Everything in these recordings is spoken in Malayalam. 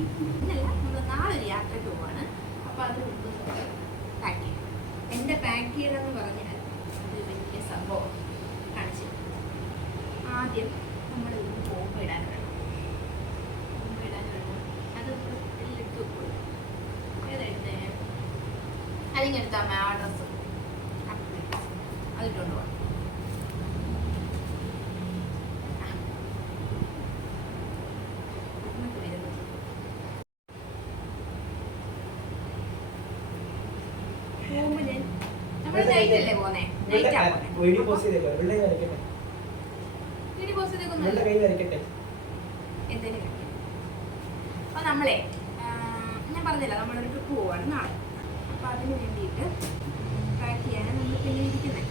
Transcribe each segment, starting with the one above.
ഇന്നല്ല നമ്മൾ നാളെ ഒരു യാത്രയ്ക്ക് പോവാണ്. അപ്പോൾ അത് മുമ്പ് പാക്ക് ചെയ്യണം എന്റെ പാക്ക് ചെയ്യണമെന്ന് പറഞ്ഞാൽ ഒരു വലിയ സംഭവം കാണിച്ചു ആദ്യം നമ്മൾ ഇതിന് ബോംബ് ഇടാൻ വേണം ബോംബ് ഇടാൻ വേണം അത് നമ്മൾ എല്ലാം വെക്കും ഏതെടുത്തേ അല്ലെങ്കിൽ അമ്മ ആ അതിട്ടുകൊണ്ട് പോവാം ഇങ്ങോട്ട് വരുന്നു പോകുമ്പോ ഞാൻ നമ്മൾ നൈറ്റല്ലേ പോന്നെ നൈറ്റാ പോന്നെ വീഡിയോ പോസ്റ്റ് ചെയ്തേക്കോ ഇവിടെ വരയ്ക്കട്ടെ. വീഡിയോ പോസ്റ്റ് ഇവിടെ ചെയ്തൊന്നും കൈ വരയ്ക്കട്ടെ. എന്തേലും. അപ്പൊ നമ്മളെ ഞാൻ പറഞ്ഞില്ല നമ്മളൊരു ട്രിപ്പ് പോവാണ് നാളെ. അപ്പൊ അതിന് വേണ്ടിയിട്ട് പാക്ക് ചെയ്യാനാണ് നമ്മൾ പിന്നെ ഇരിക്കുന്നത്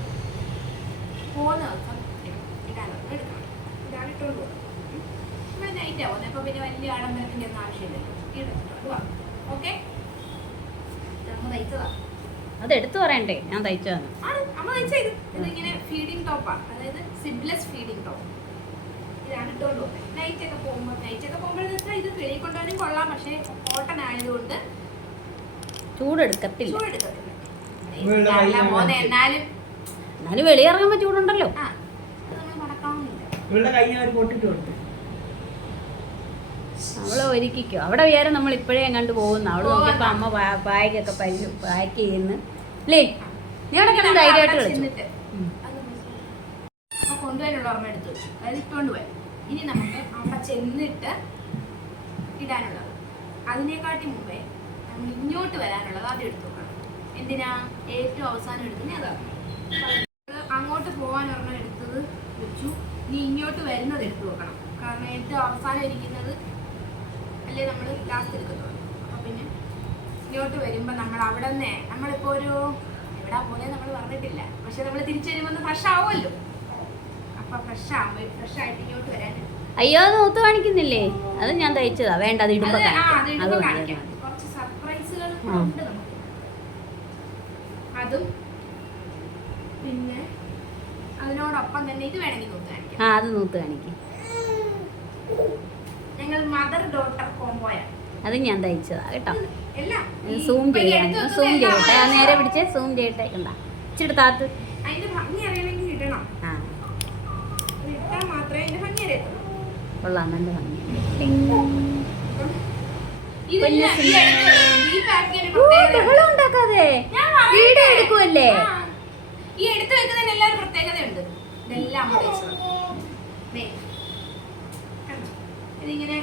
പോകുന്ന ദിവസം ഇടാനൊന്നും എടുക്കണം. പോകുന്നത് നമ്മൾ നൈറ്റ് ആവുന്നത് അപ്പൊ പിന്നെ വലിയ ആഡംബരത്തിന്റെ ഒന്നും പോവാം ഓക്കെ നമ്മൾ തയ്ച്ചതാ അത് എടുത്തു പറയണ്ടേ? ഞാൻ തയ്ച്ചതാണ് തന്നു. അമ്മ തയ്ച്ചത് ഇതിങ്ങനെ ഫീഡിങ് ടോപ്പാണ് അതായത് സിബ്ലെസ് ഫീഡിംഗ് ടോപ്പ് ഇതാണ് ഇട്ടുകൊണ്ട് പോകുന്നത് നൈറ്റ് ഒക്കെ പോകുമ്പോൾ നൈറ്റ് ഒക്കെ പോകുമ്പോഴെന്ന് വെച്ചാൽ ഇത് വെളിയിൽ കൊണ്ടുപോകാനും കൊള്ളാം. പക്ഷേ കോട്ടൺ ആയതുകൊണ്ട് ചൂടെടുക്കത്തില്ല. എന്നാലും എന്നാലും വെളിയിറങ്ങുമ്പോ ചൂടുണ്ടല്ലോ. ആ ഇത് നമ്മൾ മടക്കാവുന്നില്ല ഇവളുടെ കൈ ഞാൻ പൊട്ടിട്ട് കൊടുത്തു. അവളെ ഒരുക്കിക്കോ. അവിടെ വിചാരം നമ്മൾ ഇപ്പോഴേ എങ്ങാണ്ട് പോകുന്നു. അവിടെ നോക്കിയപ്പോ അമ്മ ബാഗൊക്കെ പരിഞ്ഞു പാക്ക് ചെയ്യുന്നു. അല്ലേ നീ അവിടെ കിടന്ന് ധൈര്യമായിട്ട് കളിച്ചു? കൊണ്ടുവരാനുള്ള ഓർമ്മ എടുത്തു വെച്ചു. അതായത് ഇട്ടുകൊണ്ട് പോയി ഇനി നമുക്ക് അവിടെ ചെന്നിട്ട് ഇടാനുള്ളത്. അതിനെക്കാട്ടി മുമ്പേ നമ്മൾ ഇങ്ങോട്ട് വരാനുള്ളത് ആദ്യം എടുത്തു നോക്കണം എന്തിനാ? ഏറ്റവും അവസാനം എടുക്കുന്നത് അതാണ് അങ്ങോട്ട് പോകാൻ ഒരെണ്ണം എടുത്തത് വെച്ചു. ഇനി ഇങ്ങോട്ട് വരുന്നത് എടുത്തു നോക്കണം കാരണം ഏറ്റവും അവസാനം ഇരിക്കുന്നത് അല്ലേ നമ്മൾ ക്ലാസ് എടുക്കുന്നുള്ളൂ അപ്പൊ പിന്നെ ഇങ്ങോട്ട് വരുമ്പോൾ നമ്മൾ അവിടെ നിന്നേ നമ്മളിപ്പോൾ ഒരു എവിടാ പോലെ നമ്മൾ പറഞ്ഞിട്ടില്ല. പക്ഷെ നമ്മൾ തിരിച്ചു വരുമ്പോൾ ഫ്രഷ് ആവുമല്ലോ. അപ്പൊ ഫ്രഷ് ആവുമ്പോൾ ഫ്രഷ് ആയിട്ട് ഇങ്ങോട്ട് വരാൻ അയ്യോ അത് കാണിക്കുന്നില്ലേ? അത് ഞാൻ തയ്ച്ചതാ. വേണ്ട അത് അത് കാണിക്കാം. കുറച്ച് സർപ്രൈസുകൾ ആ. ഉണ്ട് നമുക്ക്. അതും പിന്നെ അതിനോടൊപ്പം തന്നെ ഇത് വേണമെങ്കിൽ നൂത്ത് കാണിക്കാം. ആ അത് നൂത്ത് കാണിക്കും. ഞങ്ങൾ മദർ ഡോട്ടർ കോംബോയാണ് അത് ഞാൻ തയ്ച്ചതാ കേട്ടോ. സൂം ചെയ്യാൻ സൂം ചെയ്യട്ടെ. ആ നേരെ പിടിച്ച് സൂം ചെയ്യട്ടെ. കണ്ടാ ഇച്ചിരി താത്ത്. ഭംഗി കൊള്ളാം നല്ല ബഹളം ഉണ്ടാക്കാതെ വീഡിയോ എടുക്കുമല്ലേ ഈ എടുത്തു വെക്കുന്നതിന് എല്ലാവരും പ്രത്യേകതയുണ്ട്. ഇതെല്ലാം അമ്മ തയ്ച്ചത് ദേ. കണ്ടോ? ഇതിങ്ങനെ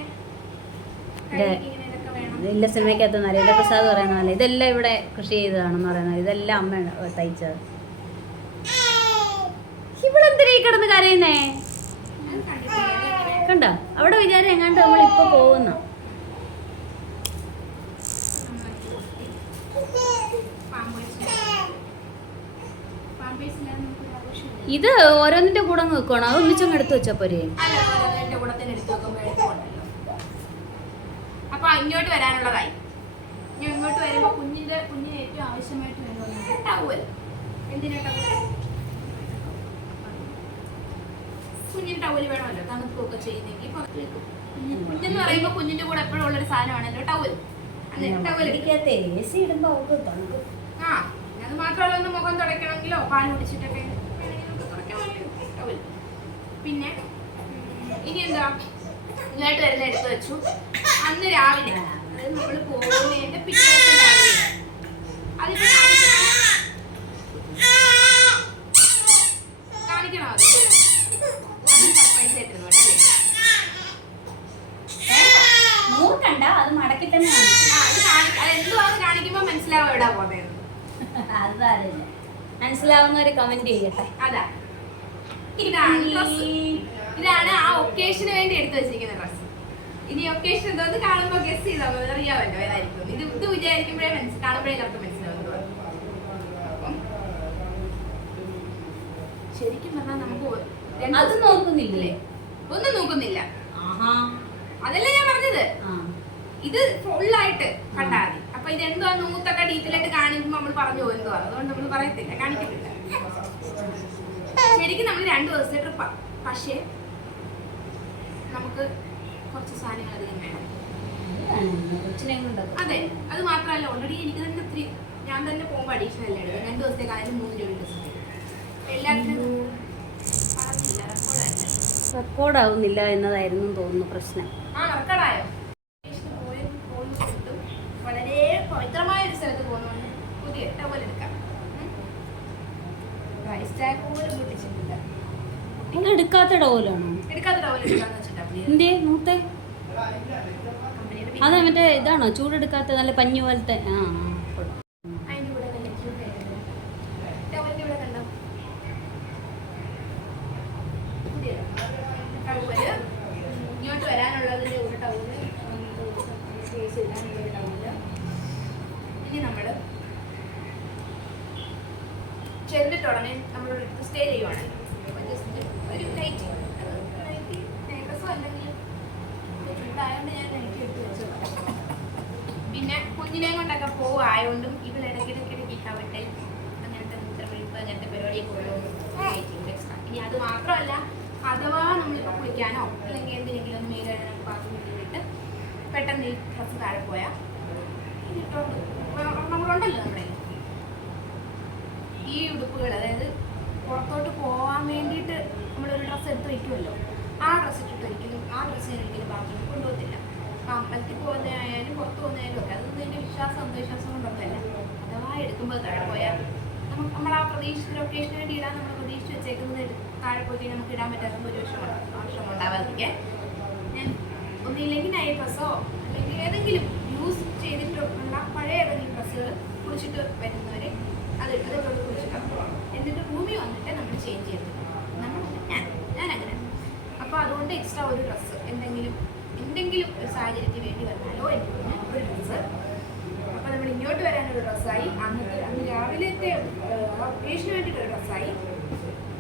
ഇല്ല സിനിമയ്ക്കകത്ത് നരേന്ദ്ര പ്രസാദ് പറയുന്ന പോലെ ഇതെല്ലാം ഇവിടെ കൃഷി ചെയ്തതാണെന്ന് പറയുന്നത് ഇതെല്ലാം അമ്മ തയ്ച്ചത്. ഇവിടെ ഈ കിടന്ന് കരയുന്നേ? കണ്ടോ? അവിടെ വിചാരം എങ്ങാണ്ട് നമ്മൾ ഇപ്പൊ പോകുന്ന. ഇത് ഓരോന്നിന്റെ കൂടെ വെക്കണം അത് ഒന്നിച്ചങ്ങ് എടുത്തു വെച്ചാ പോരെ? കൂടെ തന്നെ എടുത്ത് ഇങ്ങോട്ട് വരാനുള്ളതായി. ഇങ്ങോട്ട് വരുമ്പോ കുഞ്ഞിന്റെ കുഞ്ഞിന് ഏറ്റവും ആവശ്യമായിട്ട് വരുന്നത് ടവൽ എന്തിനാ ടവൽ കുഞ്ഞിന് ടവൽ വേണമല്ലോ തണുപ്പൊക്കെ ചെയ്യുന്നെങ്കിൽ പുറത്ത് വെക്കും. കുഞ്ഞ് കുഞ്ഞെന്ന് പറയുമ്പോൾ കുഞ്ഞിന്റെ കൂടെ എപ്പോഴും ഉള്ളൊരു സാധനമാണല്ലോ ടവൽ ടവൽ ആ അത് മാത്രമല്ല ഒന്ന് മുഖം തുടയ്ക്കണമെങ്കിലോ പാൽ കുടിച്ചിട്ടൊക്കെ പിന്നെ ഇനി എന്താ? ഇങ്ങോട്ട് വരുന്ന എടുത്ത് വെച്ചു. അന്ന് രാവിലെ. അതായത് നമ്മൾ പോകുന്നതിന്റെ പിറ്റേ ദിവസം രാവിലെ. അതിപ്പോ കാണിക്കണോ. കാണിക്കണോ അത്? അതും സർപ്രൈസ് ആയിട്ടിരുന്നു അല്ലേ? മൂർക്കണ്ട അത് മടക്കി തന്നെ കാണിക്കുമ്പോ മനസ്സിലാവും എവിടാ പോകുന്നത് മനസ്സിലാവുന്ന ഒരു കമന്റ് ചെയ്യട്ടെ. അതാ. ഇതാണ് ഇതാണ് ആ ഒക്കേഷന് വേണ്ടി എടുത്തു വെച്ചിരിക്കുന്ന ഡ്രസ് ഇനി ഒക്കേഷൻ എന്തോന്ന് കാണുമ്പോ ഗസ് ചെയ്താൽ മതി. അറിയാമല്ലോ ഏതായിരിക്കും? ഇത് ഇത് വിചാരിക്കുമ്പോഴേ മനസ്സിൽ കാണുമ്പോഴേ എല്ലാവർക്കും മനസ്സിലാവുന്നത് അപ്പം ശരിക്കും പറഞ്ഞാൽ നമുക്ക് അത് നോക്കുന്നില്ലേ? ഒന്നും നോക്കുന്നില്ല. അതല്ല ഞാൻ പറഞ്ഞത്? ഇത് ഫുള്ളായിട്ട് കണ്ടാൽ മതി അപ്പൊ ഇത് എന്തോ നൂത്തൊക്കെ ഡീറ്റെയിൽ ആയിട്ട് കാണിക്കുമ്പോൾ നമ്മൾ പറഞ്ഞു പോകും എന്തോ അതുകൊണ്ട് നമ്മൾ പറയത്തില്ല. കാണിക്കത്തില്ല. ശരിക്കും നമ്മൾ രണ്ടു ദിവസത്തെ ട്രിപ്പാണ് പക്ഷേ നമുക്ക് കുറച്ച് സാധനങ്ങൾ അധികം വേണം. അതെ അത് മാത്രമല്ല ഓൾറെഡി എനിക്ക് തന്നെ ഒത്തിരി ഞാൻ തന്നെ പോകുമ്പോൾ അഡീഷണൽ അല്ലേ എടുക്കും രണ്ട് ദിവസത്തേക്ക് അതിന് മൂന്ന് രൂപ ഡിസ്കൗണ്ട് എല്ലാത്തിനും പറഞ്ഞില്ല റെക്കോർഡായില്ല റെക്കോർഡാവുന്നില്ല എന്നതായിരുന്നു തോന്നുന്നു പ്രശ്നം. ആ റെക്കോർഡായോ വളരെ പവിത്രമായ ഒരു സ്ഥലത്ത് പോകുന്നുണ്ട് പുതിയ എടുക്കാം. നിങ്ങൾ എടുക്കാത്ത ടവലാണോ? എടുക്കാത്ത ടവൽ എടുക്കാന്ന് എന്തേ മൂത്തെ അതെ മറ്റേ ഇതാണോ? ചൂടെടുക്കാത്ത നല്ല പഞ്ഞു പോലത്തെ ആ, കൊള്ളാം. അതിന്റെ കൂടെ നല്ല cute ആയിട്ടുള്ള ടവലിന്റെ ഇവിടെ കണ്ടോ പുതിയ ടവൽ ഇങ്ങോട്ട് വരാനുള്ളതിന്റെ ഒരു ടവൽ സ്പേസ് ഇടാനുള്ള ഒരു ടവൽ ഇനി നമ്മൾ ചെന്നിട്ട് ഉടനെ നമ്മൾ സ്റ്റേ ചെയ്യുവാണ് ജസ്റ്റ് ഒരു നൈറ്റ് നൈറ്റ് നൈറ്റസോ അല്ലെങ്കിൽ ചൂടായതുകൊണ്ട് ഞാൻ നൈറ്റ് എടുത്ത് വെച്ചതാണ് പിന്നെ കുഞ്ഞിനെ കൊണ്ടൊക്കെ പോവായോണ്ടും ഇവൾ ഇടയ്ക്കിടയ്ക്കിടയ്ക്ക് കവട്ടൽ അങ്ങനത്തെ മൂത്രമൊഴിപ്പ് അങ്ങനത്തെ പരിപാടിയൊക്കെ ഉള്ളതുകൊണ്ട് ഇനി അത് മാത്രമല്ല അഥവാ നമ്മളിപ്പോൾ കുളിക്കാനോ അല്ലെങ്കിൽ എന്തിനെങ്കിലും ഒന്ന് പാത്രം വേണ്ടിയിട്ട് പെട്ടെന്ന് ഈ ഡ്രസ്സ് താഴെ പോയാൽ നമ്മളുണ്ടല്ലോ നമ്മുടെ ഈ ഉടുപ്പുകൾ അതായത് പുറത്തോട്ട് പോകാൻ വേണ്ടിയിട്ട് നമ്മളൊരു ഡ്രസ്സ് എടുത്ത് വയ്ക്കുമല്ലോ ആ ഡ്രസ്സ് ഇട്ടിട്ട് ഒരിക്കലും ആ ഡ്രസ്സ് ഞാൻ ഒരിക്കലും ബാത്റൂമിൽ കൊണ്ടുപോകത്തില്ല. അമ്പലത്തിൽ പോകുന്നതായാലും പുറത്ത് പോകുന്നതായാലും ഒക്കെ അതൊന്നും എന്റെ വിശ്വാസം അന്ധവിശ്വാസം കൊണ്ടൊന്നുമല്ല. അഥവാ എടുക്കുമ്പോൾ താഴെ പോയാൽ നമുക്ക് നമ്മൾ ആ പ്രതീക്ഷിച്ച ലൊക്കേഷന് വേണ്ടി ഇടാൻ നമ്മൾ പ്രതീക്ഷിച്ച് വെച്ചേക്കുന്നത് താഴെ പോയി നമുക്ക് ഇടാൻ പറ്റാത്ത ഒരു വിഷമം വിഷമം ഉണ്ടാവാതിരിക്കാൻ ഞാൻ ഒന്നില്ലെങ്കിൽ ഐ ഡ്രസ്സോ അല്ലെങ്കിൽ ഏതെങ്കിലും യൂസ് ചെയ്തിട്ടുള്ള പഴയ ഏതെങ്കിലും ഡ്രസ്സുകൾ കുടിച്ചിട്ട് വരുന്നവരെ അത് അതിലോട്ട് കുടിച്ചിട്ടാണ് എന്നിട്ട് ഭൂമി വന്നിട്ട് നമ്മൾ ചേഞ്ച് ചെയ്യുന്നു നമ്മൾ ഞാൻ ഞാൻ അങ്ങനെ അപ്പോൾ അതുകൊണ്ട് എക്സ്ട്രാ ഒരു ഡ്രസ്സ് എന്തെങ്കിലും എന്തെങ്കിലും ഒരു സാഹചര്യത്തിന് വേണ്ടി വന്നാലോ എന്ന് ഒരു ഡ്രസ്സ് അപ്പോൾ നമ്മൾ ഇങ്ങോട്ട് വരാനൊരു ഡ്രസ്സായി അന്നത്തെ അന്ന് രാവിലത്തെ ഒക്കേഷന് വേണ്ടിയിട്ടൊരു ഡ്രസ്സായി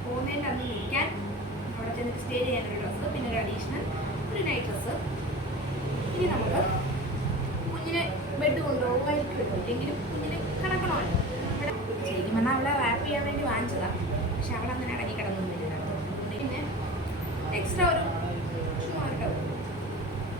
പോകുന്നതിന്റെ അന്ന് നിൽക്കാൻ അവിടെ ചെന്ന് സ്റ്റേ ചെയ്യാനൊരു ഡ്രസ്സ് പിന്നെ ഒരു അഡീഷണൽ ഒരു നൈറ്റ് ഡ്രസ്സ് ഇനി നമുക്ക് കുഞ്ഞിനെ ബെഡ് കൊണ്ടുപോകുമായിരിക്കുമല്ലോ ഇല്ലെങ്കിലും കുഞ്ഞിനെ കിടക്കണമല്ലോ. ശരിക്കും പറഞ്ഞാൽ അവളെ റാപ്പ് ചെയ്യാൻ വേണ്ടി വാങ്ങിച്ചതാണ് പക്ഷെ അവളങ്ങനെ അടങ്ങി കിടന്നൊന്നുമില്ല പിന്നെ എക്സ്ട്രാ ഒരു ഷൂ ടവൽ. കുഞ്ഞിനെ കൊണ്ടൊക്കെ പോകുന്നില്ലേ അപ്പം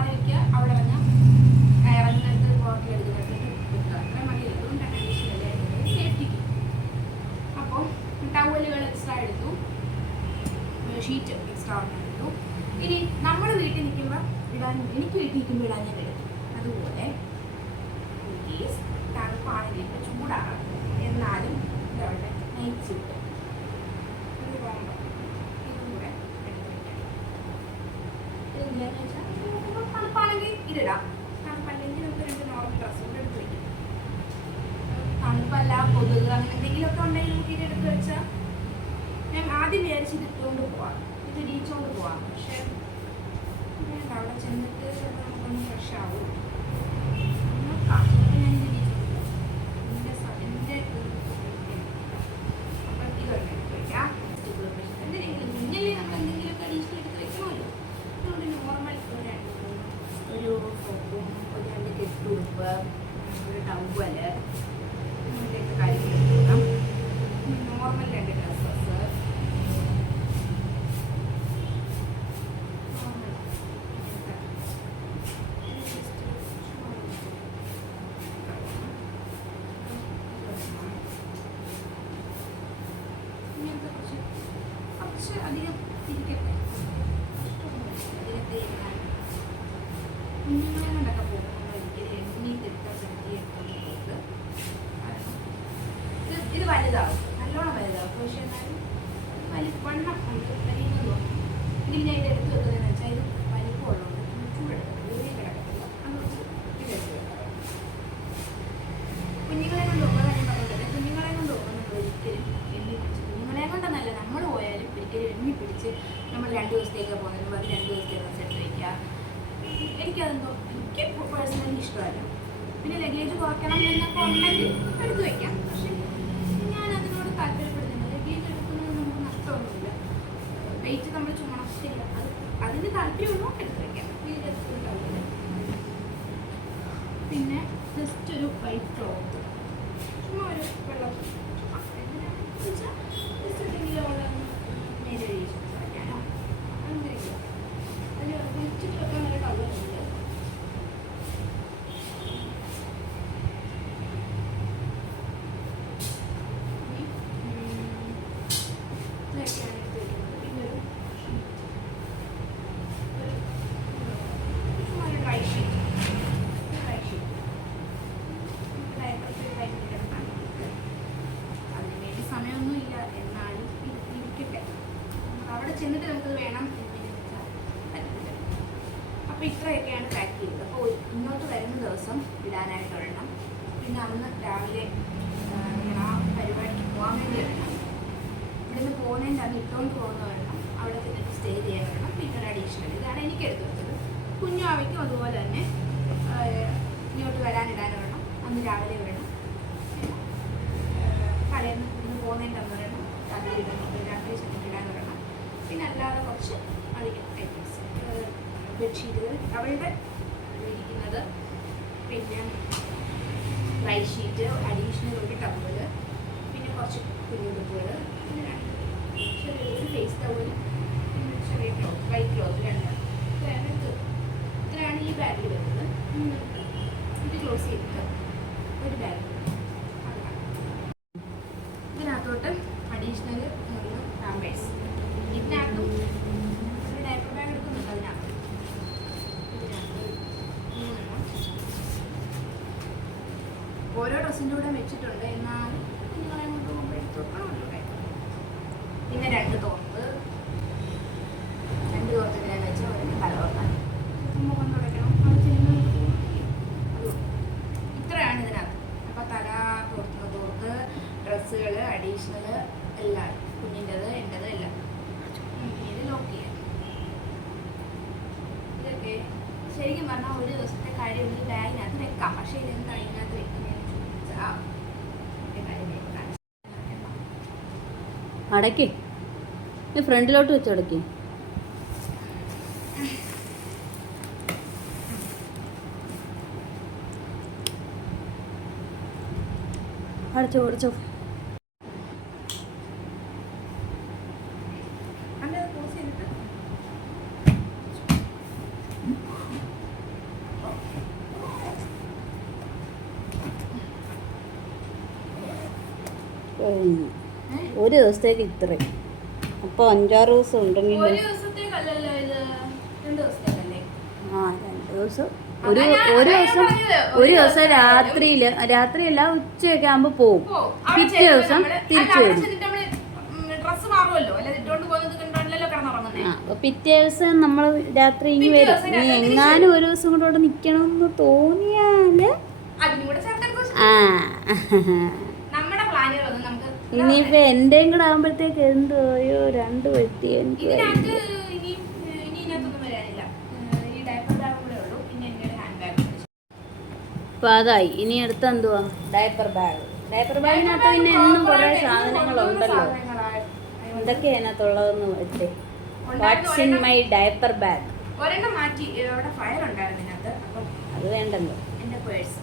വയ്ക്കുക അവിടെ ഇറങ്ങാം ഇറങ്ങുന്നിടത്ത് പോക്കി എടുക്കുന്നിടത്ത് വെക്കുക അത്ര മതി അതുകൊണ്ടാണ് അഡീഷണൽ സേഫ്റ്റിക്ക് അപ്പോൾ ടവലുകൾ എക്സ്ട്രാ എടുത്തു ഷീറ്റ് എക്സ്ട്രാ എടുത്തു ഇനി നമ്മൾ വീട്ടിൽ നിൽക്കുമ്പോൾ ഇടാൻ എനിക്ക് വീട്ടിൽ നിൽക്കുമ്പോൾ ഇടാൻ ഞാൻ എടുത്തു അതുപോലെ കേസ് തണുപ്പാണെങ്കിൽ ഇപ്പോൾ ചൂടാണ് എന്നാലും ഇതവിടെ നൈറ്റ് സ്യൂട്ട് ഒരു കോമ്പോ ഇതും കൂടെ എടുത്ത് വയ്ക്കാം ഇതെന്തിനാന്ന് വെച്ചാൽ നമുക്ക് തണുപ്പാണെങ്കിൽ ഇതിടാം തണുപ്പല്ലെങ്കിൽ നമുക്ക് രണ്ട് നോർമൽ ഡ്രസ്സും കൂടെ എടുത്ത് വയ്ക്കാം തണുപ്പല്ല കൊതുക് അങ്ങനെ എന്തെങ്കിലുമൊക്കെ ഉണ്ടെങ്കിൽ നമുക്ക് ഇത് എടുത്ത് വെച്ചാൽ ഞാൻ ആദ്യം വിചാരിച്ച് ഇത് ഇട്ടുകൊണ്ട് ഇടിച്ചുകൊണ്ട് പോവാം. പക്ഷെ അവിടെ ചെന്നിട്ട് നമുക്കൊന്ന് ഫ്രഷ് ആവും. നോക്കാം ഞാൻ அதிகம் പേഴ്സണലി ഇഷ്ടമല്ല പിന്നെ ലഗേജ് കുറയ്ക്കണം എന്നൊക്കെ ഉണ്ടെങ്കിൽ എടുത്തു വയ്ക്കാം പക്ഷെ ഞാൻ അതിനോട് താല്പര്യപ്പെടുന്നില്ല. ലഗേജ് എടുക്കുന്നത് നമുക്ക് നഷ്ടമൊന്നുമില്ല. വെയിറ്റ് നമ്മൾ ചുമണത്തില്ല. അത് അതിന് താല്പര്യമുള്ളൂ എടുത്തു വയ്ക്കാം രസമുണ്ടാവില്ല പിന്നെ ജസ്റ്റ് ഒരു വൈറ്റ് ക്ലോത്ത് ചുമ്മാ ഒരു വെള്ളം ചുമ്മാ എന്തിനാണെന്ന് വെച്ചാൽ ജസ്റ്റ് എന്തെങ്കിലും അവിടെ മേലെ ഒഴിച്ച് വയ്ക്കാനോ അങ്ങനെയൊക്കെ അതിൽ വിരിച്ചിട്ട് വെക്കാൻ വരെ ടവലുണ്ട് ഇനി, ഉം, ഇതൊക്കെയാണ് എടുത്ത് വെക്കുന്നത്. പിന്നെ ഒരു sheet. ഒരു, ഒരു ചുമ്മാ ഒരു dry sheet. ഒരു dry sheet. നമുക്ക് diapers ഒരു time ൽ ഇടണം. അതിന് വേണ്ടി സമയമൊന്നുമില്ല എന്നാലും ഇ- ഇരിക്കട്ടെ നമുക്ക് അവിടെ ചെന്നിട്ട് നമുക്കത് വേണം എന്ന് വെച്ചാൽ പറ്റത്തില്ല അപ്പോൾ ഇത്രയൊക്കെയാണ് പാക്ക് ചെയ്തത് അപ്പോൾ ഇങ്ങോട്ട് വരുന്ന ദിവസം ഇടാനായിട്ട് ഒരെണ്ണം പിന്നെ അന്ന് രാവിലെ ആ, ഇങ്ങനെ ആ പരിപാടിക്ക് പോകാൻ വേണ്ടി ഒരെണ്ണം ഇവിടുന്ന് പോകുന്നതിന്റെ അന്ന് ഇട്ടുകൊണ്ട് പോകുന്ന ഒരെണ്ണം അവിടെ ചെന്നിട്ട് സ്റ്റേ ചെയ്യാൻ ഒരെണ്ണം പിന്നെ ഒരു അഡീഷണൽ ഇതാണ് എനിക്ക് എടുത്തു വെച്ചത് കുഞ്ഞാവയ്ക്കും അതുപോലെ തന്നെ ആ, ഇങ്ങോട്ട് വരാനിടാൻ ഒരെണ്ണം അന്ന് രാവിലെ ഒരെണ്ണം പിന്നെ, ആ, തലേന്ന് ഇന്ന് പോകുന്നതിന്റെ അന്ന് ഒരെണ്ണം രാത്രി ഇടുന്നു രാത്രി ചെന്നിട്ട് ഇടാൻ ഒരെണ്ണം അല്ലാതെ കുറച്ച് അധികം ഐറ്റംസ് ബെഡ്ഷീറ്റുകൾ അവളുടെ ഇരിക്കുന്നത്. പിന്നെ ഡ്രൈ ഷീറ്റ് അഡീഷണൽ ഒരു ടവൽ പിന്നെ കുറച്ച് കുഞ്ഞുടുപ്പുകൾ പിന്നെ രണ്ട് ചെറിയൊരു ഫേസ് ടവൽ പിന്നെ ചെറിയ ക്ലോത്ത് വൈറ്റ് ക്ലോത്ത് രണ്ട്. ഇത്രയാണ് ഇത്. ഇത്രയാണ് ഈ ബാഗിൽ വരുന്നത്. ഇത് ക്ലോസ് ചെയ്തിട്ട് ഒരു ബാഗ് അതാണ് ഇതിനകത്തോട്ട് അഡീഷണൽ മൂന്ന് പാമ്പേഴ്സ് ഇതിനകത്തും ഒരു ഡയപ്പർ ബാഗ് എടുക്കുന്നുണ്ട് അതിനകത്ത് ഇതിനകത്ത് മൂന്നെണ്ണം ഓരോ ഡ്രസ്സിന്റെ കൂടെ വെച്ചിട്ടുണ്ട് എന്നാൽ കുഞ്ഞുങ്ങളെ കൊണ്ട് പോകുമ്പോൾ എടുത്ത് വെക്കണമല്ലോ പിന്നെ രണ്ട് തോർത്ത് രണ്ട് തോർത്ത് ഇതിനെ വെച്ച് ഒരു തലവർക്കാൻ മുഖം തുടയ്ക്കണം അവിടെ ചെല്ലുന്നത് അതും ഇത്രയാണ് ഇതിനകത്ത് അപ്പോൾ തല തോർത്തുന്ന തോർത്ത് ഡ്രസ്സുകൾ അഡീഷണൽ എല്ലാം കുഞ്ഞിന്റെത് എന്റെത് എല്ലാം ഉം, ഇത് ലോക്ക് ചെയ്യാം ഇതൊക്കെ ശരിക്കും പറഞ്ഞാൽ ഒരു ദിവസത്തെ കാര്യം ഒരു ബാഗിനകത്ത് വെക്കാം പക്ഷേ ഇതെന്താ ഇതിനകത്ത് വെക്കുന്നതെന്ന് ചോദിച്ചാൽ എന്റെ കാര്യം വേഗം കാണിച്ചു തരാം. അടയ്ക്ക് നീ ഫ്രണ്ടിലോട്ട് വെച്ച് അടക്കി. അടച്ചോ അടച്ചോ അല്ല, അത് close ചെയ്തിട്ട് കഴിഞ്ഞു ഏ? ഒരു ദിവസത്തേക്ക് ഇത്രയും. അപ്പോൾ അഞ്ചാറ് ദിവസം ഉണ്ടെങ്കിൽ ആ രണ്ട് ദിവസം. ഒരു ഒരു ദിവസം ഒരു ദിവസം രാത്രിയിൽ രാത്രിയല്ല ഉച്ചയൊക്കെ ആകുമ്പോൾ പോവും. ഓ, പിറ്റേ ദിവസം തിരിച്ചു വരും. പിറ്റേ ദിവസം നമ്മൾ രാത്രി ഇനി വരും നീ എങ്ങാനും ഒരു ദിവസം കൂടെ അവിടെ നിക്കണമെന്ന് തോന്നിയാൽ ആ. നമ്മുടെ പ്ലാനുകളൊന്നും നമുക്ക് ഇനിയിപ്പോ എന്റെയും കൂടെ ആകുമ്പോഴത്തേക്ക് എന്തോയോ അയ്യോ രണ്ട് വെട്ടി എനിക്ക് ഇതിനകത്ത് ഇനി ഇനി ഇതിനകത്തൊന്നും വരാനില്ല. ഈ ഡയപ്പർ ബാഗ് പിന്നെ എന്റെ ഹാൻഡ് ബാഗ് അപ്പൊ അതായി. ഇനി അടുത്ത എന്തുവാ? ഡയപ്പർ ബാഗ് ഡയപ്പർ ബാഗിനകത്ത് പിന്നെ എന്നും കുറെ സാധനങ്ങളുണ്ടല്ലോ എന്തൊക്കെയാ അതിനകത്തുള്ളതെന്ന് വെച്ചേ. What's in my diaper bag അത് വേണ്ടല്ലോ. എന്റെ പേഴ്സ്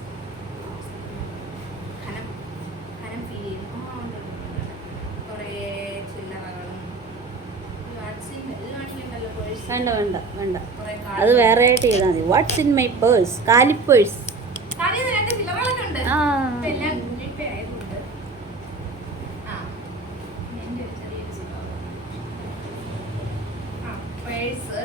ഖനം ഖനം ഫീൽ ചെയ്യുന്നു ആ, ഉണ്ട്, ഉണ്ട്, ഉണ്ട്. കുറേ ചില്ലറകളും വാട്സിൻ എല്ലാണെങ്കിൽ ഉണ്ടല്ലോ പേഴ്സ് വേണ്ട വേണ്ട വേണ്ട. അത് വേറെ ആയിട്ട് ചെയ്താൽ മതി. വാട്ട്സ് ഇൻ മൈ പേഴ്സ് കാലിപ്പേഴ്സ് ആ. ആ. ആ പേഴ്സ്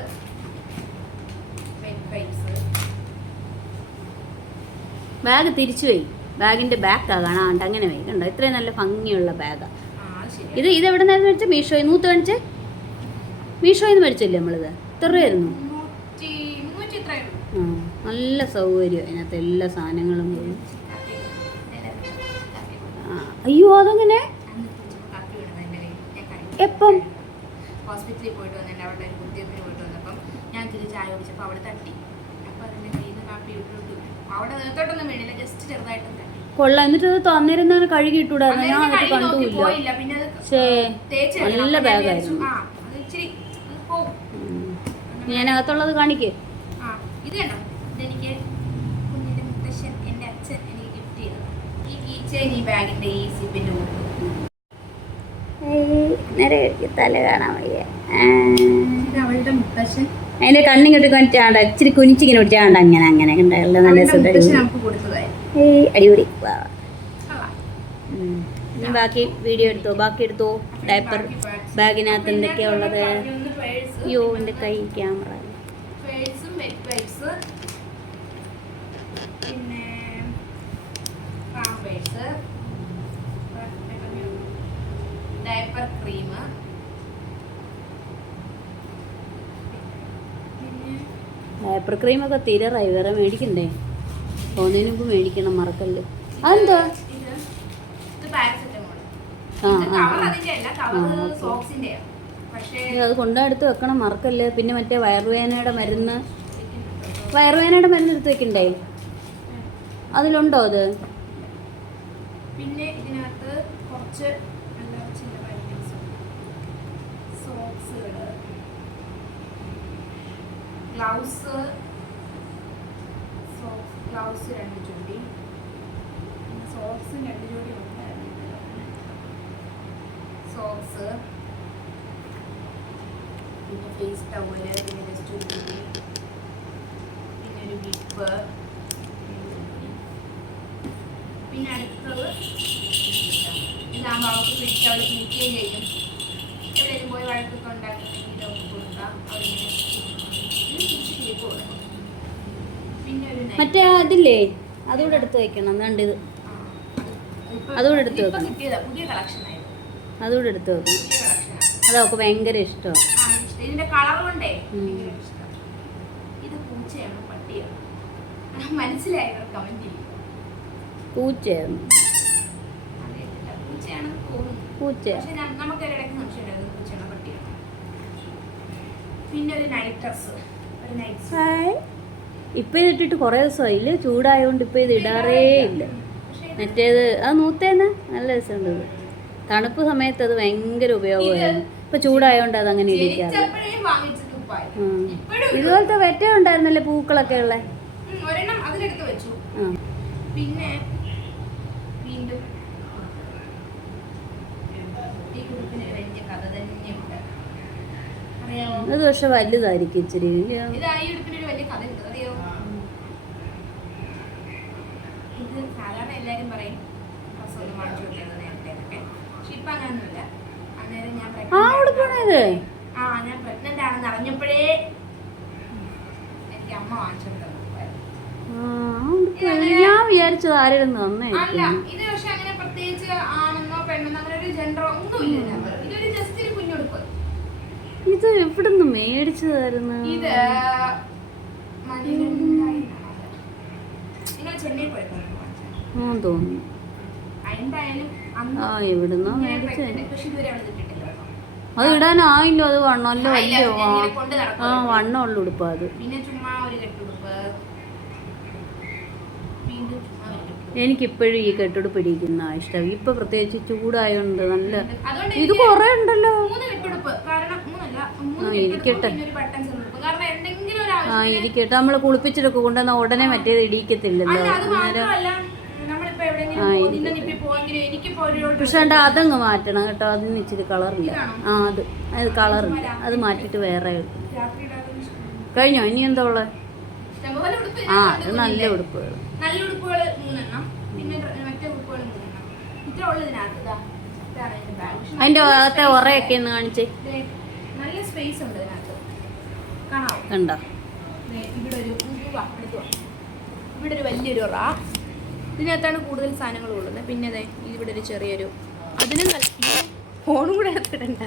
ബാഗ് തിരിച്ചു പോയി. ബാഗിന്റെ ബാക്കാ കാണാണ്ട് അങ്ങനെ പോയി. കണ്ടോ? ഇത്രയും നല്ല ഭംഗിയുള്ള ബാഗാ ആ. ഇത് ഇത് എവിടെ നിന്നായിരുന്നു മേടിച്ചത് മീഷോയിൽ നൂത്ത് കാണിച്ചേ? മീഷോയിൽ നിന്ന് മേടിച്ചില്ലേ നമ്മളിത്? എത്ര രൂപയായിരുന്നു ആ നല്ല സൗകര്യം അതിനകത്ത് എല്ലാ സാധനങ്ങളും ഉണ്ട്. അയ്യോ അതങ്ങനെ? എപ്പം? ഹോസ്പിറ്റലിൽ പോയിട്ട് വന്നിട്ട് അവിടെ ഒരു കുത്തിയപ്പിന് പോയിട്ട് വന്നപ്പം ഞാൻ ഇച്ചിരി ചായ കുടിച്ചപ്പോൾ അവിടെ തട്ടി. അപ്പോൾ അതിന്റെ കയ്യിൽ നിന്ന് കാപ്പി ഇട്ടിട്ട്. അവിടെ നേരത്തോട്ടൊന്നും വീണില്ല ജസ്റ്റ് തട്ടി. കൊള്ളാം എന്നിട്ട് അത് തന്നിരുന്നാണ് കഴുകി ഇട്ടൂടായിരുന്നു. ഞാൻ അത് കഴുകി നോക്കി കണ്ടുമില്ല. പോയില്ല. പിന്നെ അത് നല്ല ബാഗായിരുന്നു ബാഗായിരുന്നു. വിചാരിച്ചു, ആ അത് ഇച്ചിരി അത് പോവും ഉം. ഞാൻ അകത്തുള്ളത് കാണിക്കേ. ആ ഇത് ഇതെനിക്ക് മുത്തശ്ശൻ അച്ഛൻ എനിക്ക് ഗിഫ്റ്റ് ചെയ്തത്. ഈ കീ ചെയിൻ ഈ ഈ നേരെ തല കാണാൻ വയ്യ. ഇത് അവളുടെ മുത്തശ്ശൻ. അതിന്റെ കണ്ണിങ്ങോട്ട് കാണിച്ചാണ്ട ഇച്ചിരി കുനിച്ചിങ്ങനെ വിട്ടാണ്ട് അങ്ങനെ അങ്ങനെ നല്ല ഏയ് അടിപൊളി. ബാക്കി വീഡിയോ എടുത്തോ? ബാക്കി എടുത്തോ? ഡയപ്പർ ബാഗിനകത്ത് എന്തൊക്കെയാ ഉള്ളത്? അയ്യോ എന്റെ കൈ ക്യാമറ. പേഴ്സും വെറ്റ് വൈപ്സ് പിന്നെ പാമ്പേഴ്സ് ഡയപ്പർ ക്രീം ഡയപ്പർ ക്രീമൊക്കെ തീരാറായി. വേറെ മേടിക്കണ്ടേ? പോകുന്നതിന് മുമ്പ് മേടിക്കണം മറക്കല്ല്. അതെന്താ? ആ ആ ആ. ഓക്കേ. അത് കൊണ്ടെടുത്ത് വെക്കണം മറക്കല്ല്? പിന്നെ മറ്റേ വയറുവേദനയുടെ മരുന്ന്. വയറുവേദനയുടെ മരുന്ന് എടുത്ത് വെക്കണ്ടേ? അതിലുണ്ടോ അത്? പിന്നെ ഇതിനകത്ത് കുറച്ച് ഗ്ലൗസ് സോക്സ് ഗ്ലൗസ് രണ്ട് പിന്നെ സോക്സ് രണ്ട് ജോഡി ഉണ്ടായിരുന്നു. സോക്സ് ഫേസ് ടവൽ പിന്നെ ജസ്റ്റ് ഒരു തുണി പിന്നെ ഒരു വിപ്പ് പിന്നെ അടുത്തത് ഇതാകുമ്പോൾ അവർക്ക് പിടിച്ച് അവൾ തിരിക്കുകയും ചെയ്യും. എവിടെയും പോയി വഴക്കൊക്കെ ഉണ്ടാക്കുന്നെങ്കിൽ ഇതൊക്കെ കൊടുക്കാം. അവരിങ്ങനെ ഇത് തിരിച്ച് കൊടുക്കും പിന്നെ ഒരു night- മറ്റേ അതില്ലേ? അതുകൂടെ എടുത്ത് വെക്കണം. കണ്ടിത് അതുകൂടെ എടുത്ത് വെക്കണം. അതുകൂടെ എടുത്ത് വെക്കണം. അത് അവൾക്ക് ഭയങ്കര ഇഷ്ടമാണ്. ഇതിന്റെ കളർ കൊണ്ടേ. ഭയങ്കര ഇഷ്ടം. ഇത് പൂച്ചയാണ് പട്ടിയാണ്. മനസ്സിലായവർ കമന്റ് ചെയ്യും. പൂച്ചയാണ്. പൂച്ചയാണെന്ന് തോന്നുന്നു. പൂച്ച. പക്ഷെ ന- നമുക്ക് ഇടയ്ക്ക് സംശയം ഉണ്ടായിരുന്നു പൂച്ചയാണോ പട്ടിയാണോ? പിന്നെ ഒരു നൈറ്റ് ഡ്രസ് ഒരു നൈറ്റ് ഇപ്പൊ ഇതിട്ടിട്ട് കുറേ ചൂടായതുകൊണ്ട് ഇപ്പൊ ഇത് ഇടാറേ ഇല്ല. മറ്റേത് അത് നൂത്തേന്ന് നല്ല രസമുണ്ട് തണുപ്പ് സമയത്ത് അത് ഭയങ്കര ഉപയോഗമാണ്. ഇപ്പൊ ചൂടായതുകൊണ്ട് അത് അങ്ങനെ ഇതുപോലത്തെ വെറ്റ ഉണ്ടായിരുന്നല്ലേ പൂക്കളൊക്കെ ഉള്ള? പിന്നെ വീണ്ടും ഇത് പക്ഷെ വലുതായിരിക്കും ഇച്ചിരി? ഇത് സാധാരണ എല്ലാരും പറയും ഡ്രസ് ഒന്നും വാങ്ങിച്ചു കൊടുക്കരുത് നേരത്തെ എന്നൊക്കെ. പക്ഷെ ഇപ്പൊ അങ്ങനൊന്നുമില്ല അന്നേരം ഞാൻ ആണെന്ന് ഇത് ആ ഞാൻ പ്രഗ്നന്റ് ആണെന്ന് അറിഞ്ഞപ്പോഴേ എനിക്ക് അമ്മ ഞാൻ വിചാരിച്ചത് ആരെങ്കിലും അല്ല ഇത് പക്ഷെ അങ്ങനെ പ്രത്യേകിച്ച് ആണെന്നോ പെണ്ണെന്നോ അങ്ങനെ ഒരു ജെൻഡറോ ഒന്നുമില്ല ഇതിനകത്ത്. ഇതൊരു ജസ്റ്റ് ഒരു കുഞ്ഞുടുപ്പ്. ഇത് എവിടുന്ന് മേടിച്ചതായിരുന്നു? ഇത് നിങ്ങൾ ചെന്നൈ തോന്നുന്നു എന്തായാലും ആ എവിടുന്നോ മേടിച്ചു പക്ഷെ ഇതുവരെ. അത് ഇടാനായില്ലോ അത് വണ്ണമല്ലോ കൊണ്ട് ആ. വണ്ണമുള്ള ഉടുപ്പാ അത്. എനിക്കിപ്പോഴും ഈ കെട്ടുടുപ്പ് ഇടിക്കുന്ന ഇഷ്ടം. ഇപ്പൊ പ്രത്യേകിച്ച് ചൂടായോണ്ട് നല്ല ഇത് കൊറേ ഉണ്ടല്ലോ. ആ, ഇരിക്കട്ടെ. ആ ഇരിക്കട്ടെ. നമ്മൾ കുളിപ്പിച്ചിട്ടൊക്കെ കൊണ്ടുവന്ന ഉടനെ മറ്റേത് ഇടിക്കത്തില്ലല്ലോ. അന്നേരം പക്ഷെ കണ്ട അതങ്ങ് മാറ്റണം കേട്ടോ. അതിന് ഇച്ചിരി കളറില്ല ആ അത് അത് കളറില്ല അത് മാറ്റിട്ട് വേറെ. കഴിഞ്ഞോ? ഇനി എന്താ ഉള്ളത് ആ അത് നല്ല ഉടുപ്പുകൾ നല്ല ഉടുപ്പുകൾ മൂന്നെണ്ണം. പിന്നെ ഡ്ര- മറ്റേ ഉടുപ്പുകൾ മൂന്നെണ്ണം. ഇത്ര അതിന്റെ ഭാഗത്തെ ഉറയൊക്കെ ഒന്ന് കാണിച്ചേ. നല്ല സ്പേസ് ഉണ്ട് ഇതിനകത്ത്. കണ്ടോ? ഇവിടെ ഒരു. ഇവിടെ ഒരു വലിയൊരു റാ. ഇതിനകത്താണ് കൂടുതൽ സാധനങ്ങൾ ഉള്ളത് പിന്നെ അതെ ഇവിടെ ഒരു ചെറിയൊരു അതിനും നല്ല ഫോണും കൂടെ എടുത്തിട്ടുണ്ട്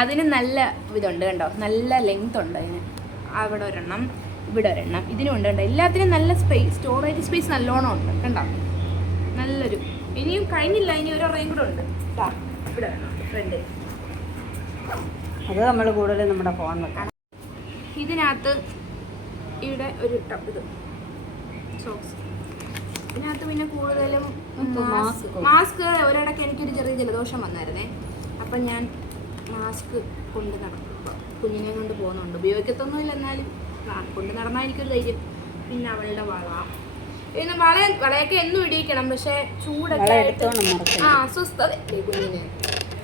അതിന് നല്ല ഇതുണ്ട് കണ്ടോ? നല്ല ലെങ്ത് ഉണ്ട് അതിന്. അവിടെ ഒരെണ്ണം ഇവിടെ ഒരെണ്ണം. ഇതിനും ഉണ്ട് കണ്ടോ? എല്ലാത്തിനും നല്ല സ്പേസ് സ്റ്റോറേജ് സ്പേസ് നല്ലോണം ഉണ്ട് കണ്ടോ? നല്ലൊരു ഇനിയും കഴിഞ്ഞില്ല ഇനി ഒരു ഒറയും കൂടെ ഉണ്ട്. ഇവിടെ ഫ്രണ്ട് അത് നമ്മൾ കൂടുതൽ നമ്മുടെ ഫോൺ ഇതിനകത്ത് ഇവിടെ ഒരു ടപ്പ് ഇത് സോക്സ് ഇതിനകത്ത് പിന്നെ കൂടുതലും. മാസ്ക് ഒരിടയ്ക്ക് എനിക്കൊരു ചെറിയ ജലദോഷം വന്നായിരുന്നേ. അപ്പം ഞാൻ മാസ്ക് കൊണ്ട് നടക്കും കുഞ്ഞിനെ കൊണ്ട് പോകുന്നുണ്ട്. ഉപയോഗിക്കത്തൊന്നുമില്ല എന്നാലും. കൊണ്ട് നടന്നാൽ എനിക്കൊരു ധൈര്യം. പിന്നെ അവളുടെ വള. പിന്നെ വള വളയൊക്കെ എന്നും ഇടിയിക്കണം. പക്ഷെ ചൂടൊക്കെ ആയിട്ട് ആ അസ്വസ്ഥത കുഞ്ഞിന്?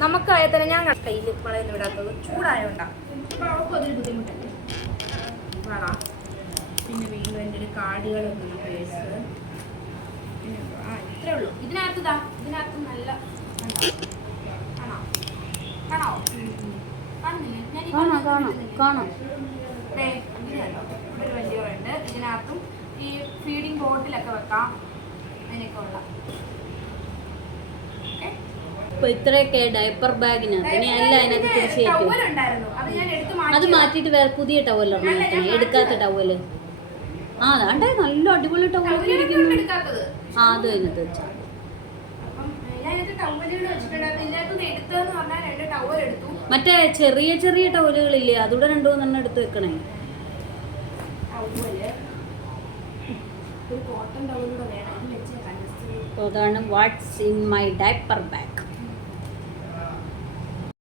നമുക്കായ തന്നെ ഞാൻ കയ്യിൽ വളയൊന്നും ഇടാത്തത് ചൂടായോണ്ടാ. അപ്പൊ അവൾക്കും ബുദ്ധിമുട്ടല്ലേ? വള. പിന്നെ വീണ്ടും എന്റെ ഒരു കാർഡുകൾ പേഴ്സ് പിന്നെ? ആ ഇത്രേ ഉള്ളൂ. ഇതിനകത്ത് ഇതാ ഇതിനകത്ത് നല്ല? കാണോ. കാണോ? ഇവിടെ ഒരു വലിയ ഉണ്ട്. ഇതിനകത്തും ഈ ഫീഡിങ് ബോട്ടിലൊക്കെ വെക്കാം. അതിനൊക്കെ ഉള്ള. ഇത്രയൊക്കെ ഡയപ്പർ ബാഗിനകത്ത് ഇനി അല്ല അതിനകത്ത് തിരിച്ചു കയറ്റും ടവൽ ഉണ്ടായിരുന്നു. അത് ഞാൻ എടുത്ത് അത് മാറ്റി മാറ്റിയിട്ട് വേറെ പുതിയ ഒരെണ്ണം എടുക്കാത്ത ടവൽ ആ അതാണ്ടേ. നല്ല അടിപൊളി ഇരിക്കുന്നു. ആ അത് അതിനകത്ത് വെച്ചാൽ മറ്റേ ചെറിയ ചെറിയ ടവലുകളില്ലേ അതുകൂടെ രണ്ടു മൂന്നെണ്ണം എടുത്ത് വെക്കണേ. അതാണ് what's in my diaper bag